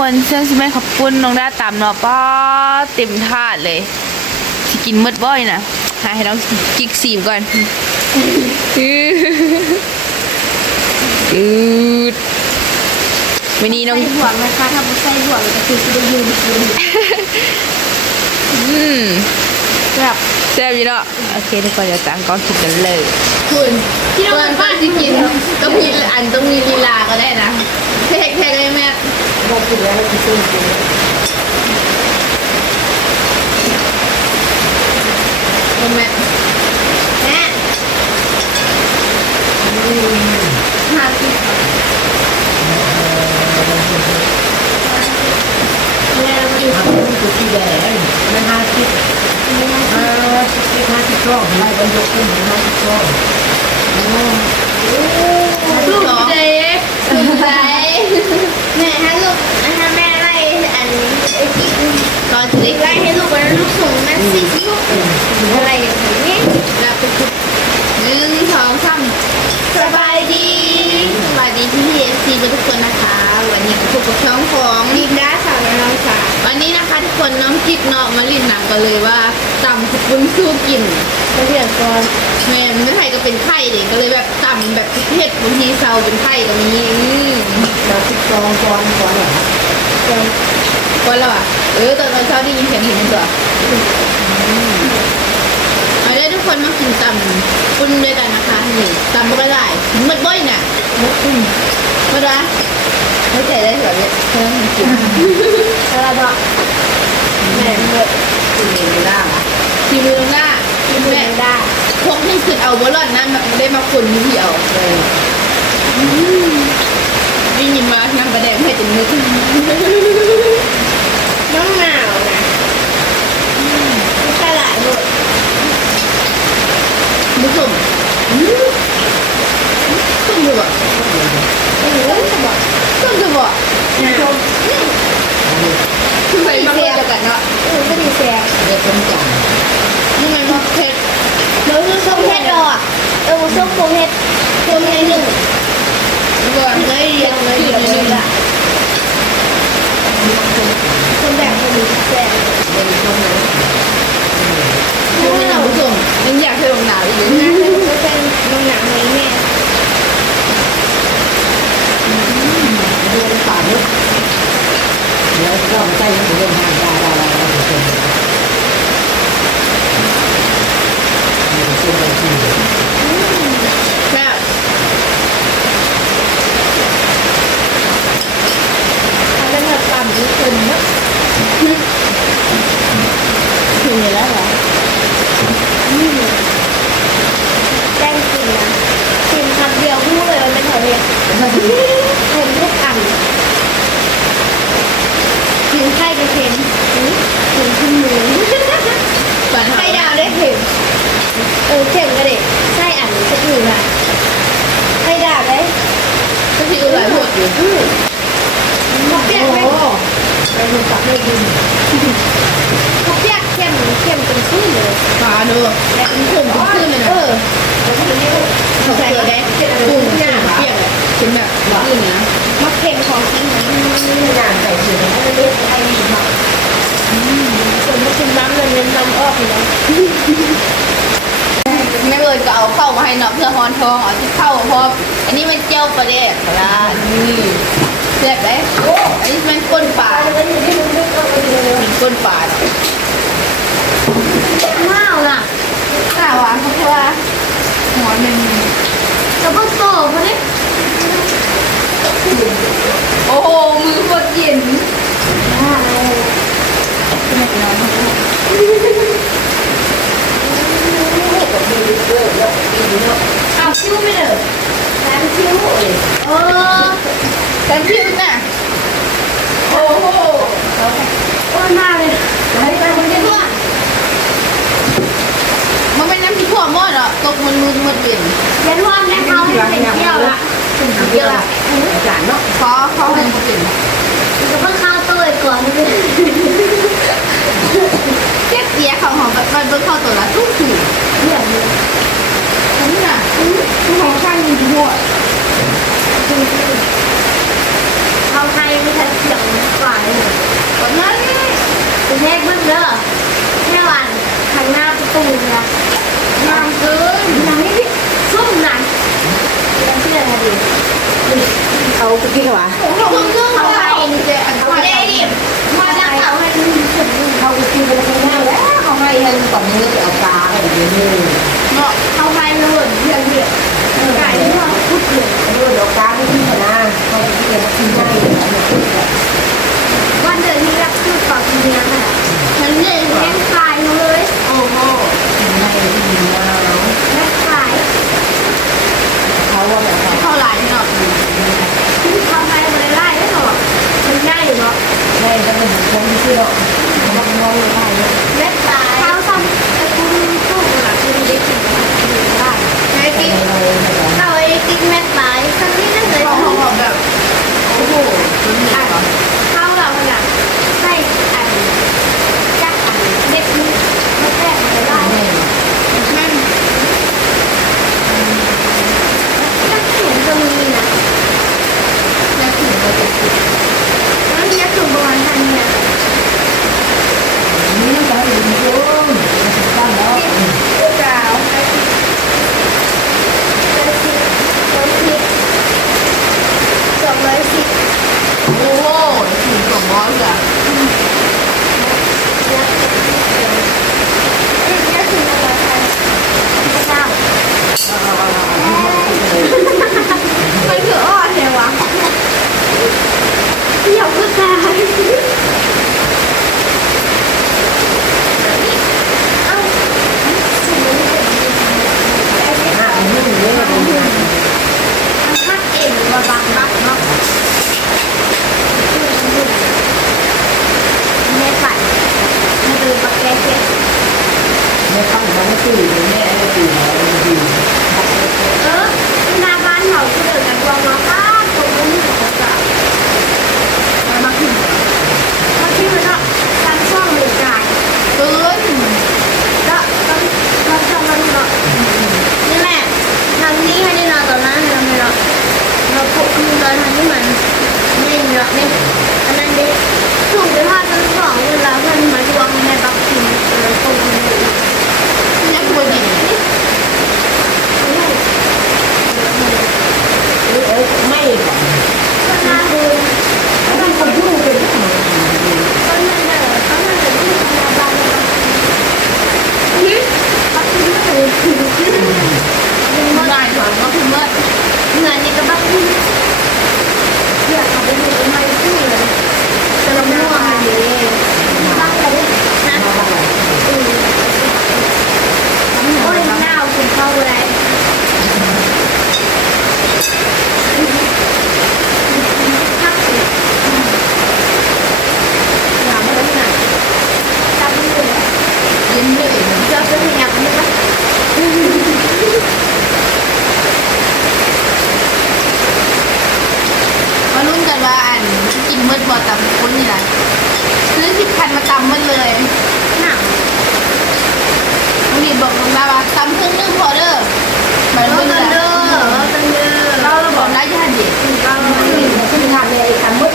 คนเสื้อซิแม่ขับปุ้นน้องด้าตามเนาะป้าเต็มถาดเลยสิกินหมดบ่อยนะหาให้น้องจิกสีมก่อนอืดอืดวันนี้น้องใส่บวกนะคะถ้าบุใส่บวกก็คือจะได้ยืนยืนอืม แซ่บแซ่บอยู่เนาะโอเคทุกคนเดี๋ยวตั้งก้องคิดกันเลย คุณที่น้องบ้าป้านที่กินก็มีอันต้องมีลีลาก็ได้นะเทคเทคได้แม่บอกกินแล้วเรากินกิน แม่ แม่หาที่แม่มาอยู่ ทำให้ตัวที่แดงมันห้าสิบห้าสิบห้าสิบช่องไล่บรรทุกขึ้นห้าสิบช่อง ลูกเด็กสนใจ แม่ให้ลูกให้แม่ไล่อันไอ้ที่ ตอนเด็ก ไล่ให้ลูกวันลูกส่งแม่สี่สิบลูกอะไรอย่างนี้ แบบทุกๆหนึ่งสองสาม สบายดี สวัสดีพี่พีเอฟซีทุกคนนะคะ วันนี้พบกับช่องของ ลินดาสาวน้องสาว วันนี้นะ คะทุกคนน้องจิ๊บเนาะมาลินหนังกันเลยว่าตำขบุนสู้กินเขาเรียกก่อนแม่ไม่ใครก็เป็นไข้เด็กก็เลยแบบตำแบบเผ็ดบางทีเซาเป็นไข้ก็มีอืมเราสิบช่องก่อนก่อนเหรอวันละอะเออตอนเราเช้าได้ยินเสียงเห็นตัวเอาได้ทุกคนมากินตำปุ้นด้วยกันนะคะนี่ตำก็ได้มันบ่อยน่ะมาได้ไม่ใจได้เหรอเนี่ยเพิ่มกินแล้วก็ แม่เลิกกินเองไม่ได้ละทีมือหน้ากินแม่ไม่ได้พวกที่คือเอาบอลลอนนั้นแบบได้มาคนมือเดียวเลยได้ยินมาน้ำประแดงให้จนนึกน้องหนาวนะไม่ใช่หลายบทมุสมส้มดูบ่เออจะบอกส้มดูบ่หนาวคือใครมาเล่นกันเนาะ เอ อก็ดีแซ่เด็กคนจังยังไงมาเผ็ดเราคือส้มเพชรอะเออส้มโพเพชรส้มในหนึ่งก่อนเลยเรียงเลยเรียงเลยละส้มแบบคนดีแซ่บเด็กคนไหนไม่หนาวมุสมยังอยากให้ลงหนาวอยู่นะก็เป็นน้องหนาวให้แม่ เดินป่าลึกแล้วก็ใส่ถุงเงินห้าดาดาดาดาเป็นเป็นเป็นที่ แซ่บ เขาเป็นแบบต่ำทุกคนเนาะ ถึงแล้วเหรอ แจ้งกินนะกินคำเดียวพูดเลยมันเป็นแถวเรียน ถ้าดู เค็มทุกอันกินไข่ก็เค็มเค็มขึ้นมือ ปัน ไข่ ไข่ดา ดาววได้เค็ม เออเค็มก็เด็กไส้อันก็คืออะไรไข่ดาวได้ก็ที่อุไรหมดอยู่อืมเขาเปียกไหมโอ้ไปดูตักได้ดีเขาเปียกเค็มเค็มเป็นขึ้นเลยปลาเนอะแต่เป็นผมเป็นขึ้นเลยเอนะอเขาใส่ได้กุ้งเนี่ยเปียกเลยเป็นแบบขึ้นนะมักเค็มของจริงนะงานใส่ถุงให้เลือกให้ดีมากส่วนมากินน้ำเลยเน้นน้ำออกเลย นะแม่เอิญก็เอาเข้ามาให้เนาะเพื่อฮอนทองเอาที่เข้าเพราะอันนี้มันเจียวปลาเด็กปลานี่แซ่บได้โอ้อันนี้มันก้นปลาเอาไปเลยเป็นก้นปลาว้าวน่ะข้าวหวานเพราะว่าหัวมันกระปุกโตเขาเนี่ยโอ้โหมือโคตรเย็นอะไร เอาคิ้วไม่เลยแทนคิ้วเออแต่พิวน่ะโอ้โหอ้วนมากเลยไปไปคนเดียวมันเป็นน้ำพริกขั่วหม้อเนาะตกมันมือมันเป็นยันว่าแม่เขาเป็นเที่ยวละเยอะละอาจารย์เนาะขอขอให้มันเป็นจะเพิ่งข้าวตัวก่อนเลย นั่นจะแยกเบิ้งเด้อแม่วันทางหน้าประตูนะนานเกินนานนี่ซุ่มนานยังชื่ออะไรดีเขาคุกกี้เหรอผมลซึ่งเขาไปนี่เจ๊อันเขาได้ดิมาจากเขาให้ถึงถึงเขาคุกกี้ไปแล้วเขาให้เงินสองมือเอาปลาไปอย่างนี้เนาะ เมผมที่ดอกมองมองเลยได้เลยเล็บตา ค่ะเอ้า আপনি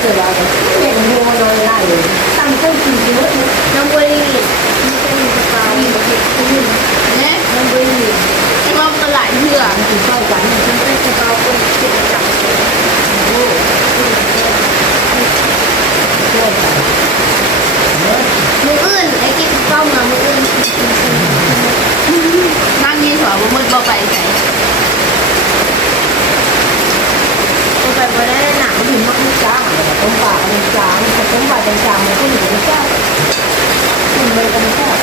กิดอะไรเห็นโมโดนได้เลยตั้งต้นกินเยอะน้องบุรีม่ใช่มีเปลามีกระเป๋าเนี่น้องบุรีไอ้มอมก็หลาเถื่อกินเป้ากันฉันเป็นกระเป๋าคนเก็บจับโอ้มืออื่นไอ้กินเข้ามามืออื่น เป็นจามผู้หญิงเป็นเจ้าผู้หญิงเป็นเจ้า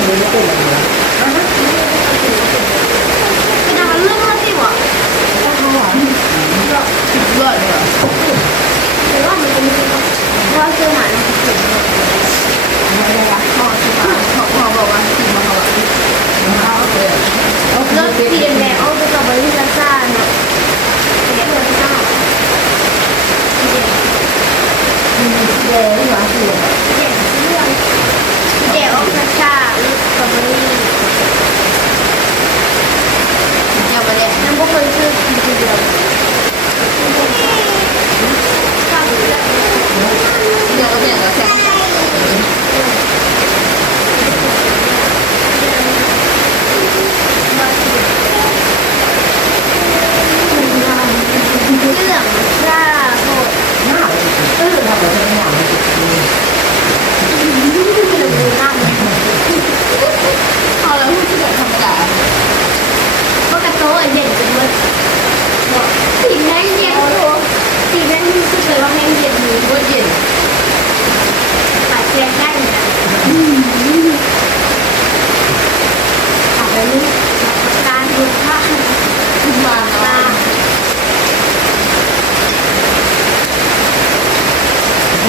นเลยไม่เป็นแบบนี้เป็อาหารอีกว่ะโคตรยอดเลยอะ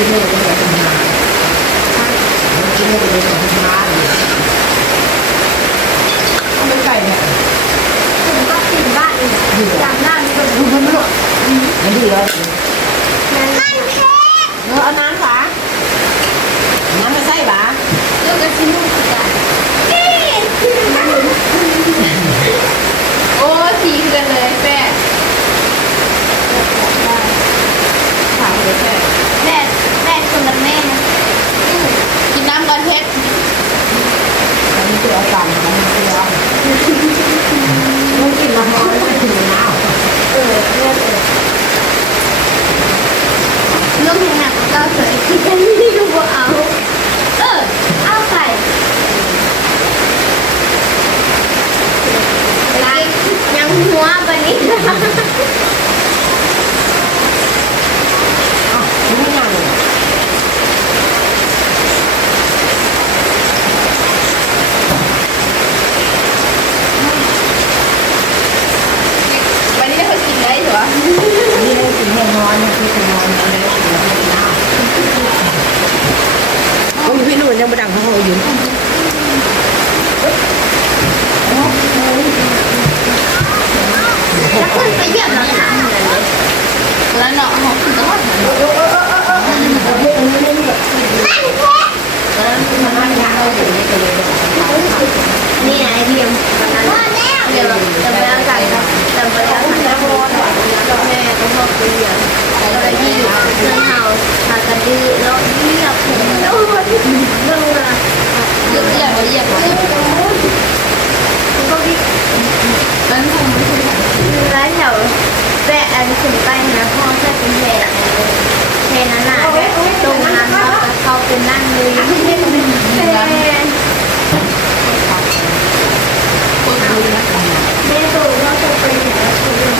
ที่เรียก็จะทำงานที่นี่ก็จะทำงานเอาไปไก่เนี่ยผมก็ตินบ้านอีกจากหน้ามีคนดูมันหลดไม่ดีเลยนั่นแค่เออเอาน้ำฝาน้ำมาใส่ฝาลูกกระชิลูกจ้ะ โอ้ทีกันเลยแป้ถามเลยแป้ แม่แม่คนละแม่นะ กินน้ำก่อนเพชร อันนี้คือเอาสั่งอันนี้คือเอาต้องกินละหอยไม่กินน้ำ เออเลือดเออลูกเห็นหนักก็สวยคิดกันนี่ดูว่าเอา เออ เอาใส่ลายยังหั วบันนี้ไม่นานวันนี้เขากินได้เหรออันนี้ได้กินแน่นอนคือแน่นอนนะได้กินแล้วไม่น้ำโอ้ยพี่นุ่นยังมาดังเขาอยู่แล้วคนไปเยี่ยมเราถามเหมือนเลย ตอนนั้นเนาะเขาคือตลอดเหมือนกัน นี่ไงเยี่ยมวันนั้นเดี๋ยวจะไปเอากันจะไปเอากันแล้วแม่ก็บอกไป เยี่ยมแล้วก็ยี่เพื่อนเฮาพากันดื้อแล้วเยี่ยมผมแล้วลงมาเยี่ยมเยียมเยี่ยมเยี่ยมก็วิ่งนั้นคงไม่ใช่แบบร้านแถวแปะอันขึ้นไปนะพ่อแค่เป็นแผลแค่นั้นน่ะตรงนั้นเขาเป็นนั่งเลยแคนดูนะ ม่ตัวเราจะไปไหนคุณลุง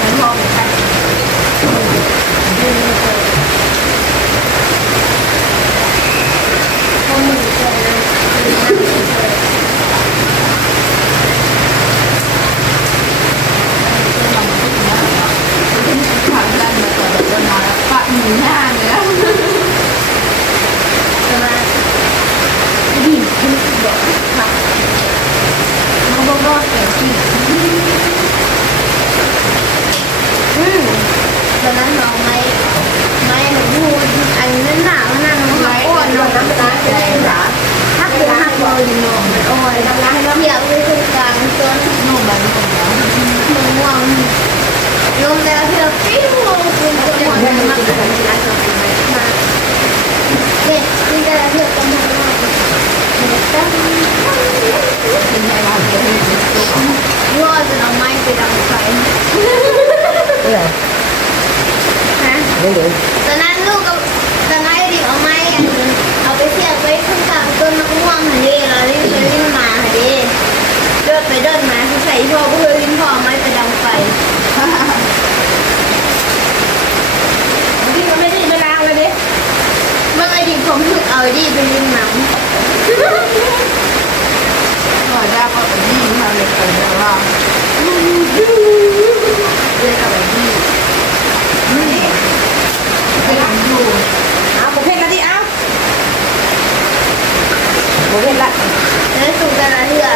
มันพอเป็นไก่ เขาหมุนเจอนะ ถามกันมาก่อนแบบว่าน้ อยปะหนีหน้าเลยนะ จะมาดินขึ้นบอกค่ะ เขาบอกว่าเกิดที่ อืมตอนนั้นน้องไม่ไม่หนูพูดอันนั้นหนาวนั่งน้องอ่อนน้องน้ำตาจะได้หรอถ้าคือหักเลยน้องมันอ่อนน้ำน้ำเดี๋ยวไปตรงกลางต้น นุ่มแบบนี้ตรงนี้ มะม่วงลงแล้วเธอปิ้วคุณจะ หมดมากเลยนะจะมาเด็กคุณจะเธอกำลังรอตั้งกินในร้านเดี๋ยวนี้ตุ๊กว่าจะเอาไม้ไปดังไฟเออฮะเดี๋ยวเดี๋ยวตอนนั้นลูกกับตอนนั้นดิเอาไม้อันเอาไปเสียบไว้ข้างกลางต้นมะม่วงหันดีเราเล่นไปเล่นมาหันดีเดินไปเดินมาใส่พ่อก็เลยลิ้นพอไม้ไปดังไฟ พี่ก็ไม่ได้ไม่ล้างเลยดิ เมื่อไอ้ดิ ผมถึกเอาดีไปลิ้นหนัง หน่อยแรกก็เป็นยี่มาเลยเป็นแบบว่า เลยเอาไว้ดี นี่เป็นอันอยู่ เอาประเภทละดิเอาประเภทละ แล้วสูงแต่ละเรือ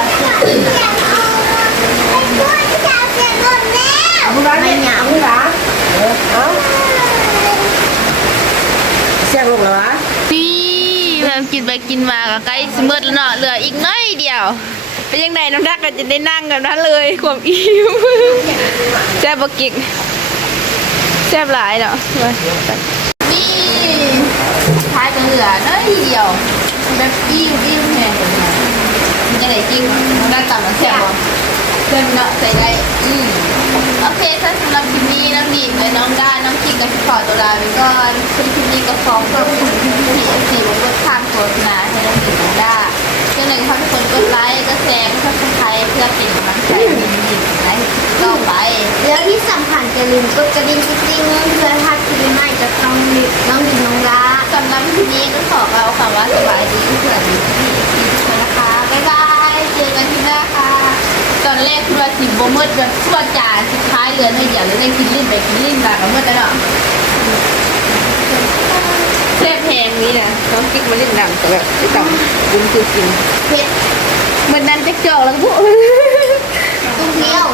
เอาผู้ร้ายเนี่ยเอาผู้ร้ายเออเอาเสียงลงเหรอวะ นี่แบบกินไปกินมาก็ใกล้สิมืดแล้วเนาะเหลืออีกน้อย เดียวเป็นยังไงน้ำหนักก็จะได้นั่งกับนั้นเลยความอิ่มแซ่บบกิกแซ่บหลายเนาะมานี่ท้ายเป็เหลือน้อยเดียวแบบอิ่มอิ่มแห้งเลยนะมันจะไหนจริงมันได้ต่ำแล้วแซ่บเพิ่มเนาะใส่ได้อืมโอเคถ้าสำหรับคลิปนี้น้องดีมและน้องด้าน้องคิงกับพี่ขอตัวลาไปก่อนคลิปนี้ก็ขอขอบคุณพี่พีเอฟซีบนรถข้ามโฆษณาให้น้องดีมน้องด้า หนึ่งครับทุกคนกดไลค์ก็แชร์ก็สไครต์เพื่อเป็นกำลังใจให้น้องดีมในต่อไปแล้วที่สำคัญจะลืมกดกระดิ่งจริงๆเพื่อพลาดคลิปใหม่จากน้องดิน้องดิน้องลาสำหรับคลิปนี้ก็ขอกล่าวคำว่าสบายดีเผื่อดีที่ทุกคนนะคะบ๊ายบายเจอกันที่หน้าค่ะตอนแรกคือว่าสิบโมมืดแบบชั่วจ่าสุดท้ายเรือไม่เดียวเลยได้กินลิ้นไปกินลิ้นมากับมืดแล้วเนาะ ซ่บแพงนี้นะต้องกินมาเล่นดังแต่แบบไม่ต้องบุ้คือกินเผ็ดเหมือนนันจะเจาะแล้วพวก กุ้งเที่ยว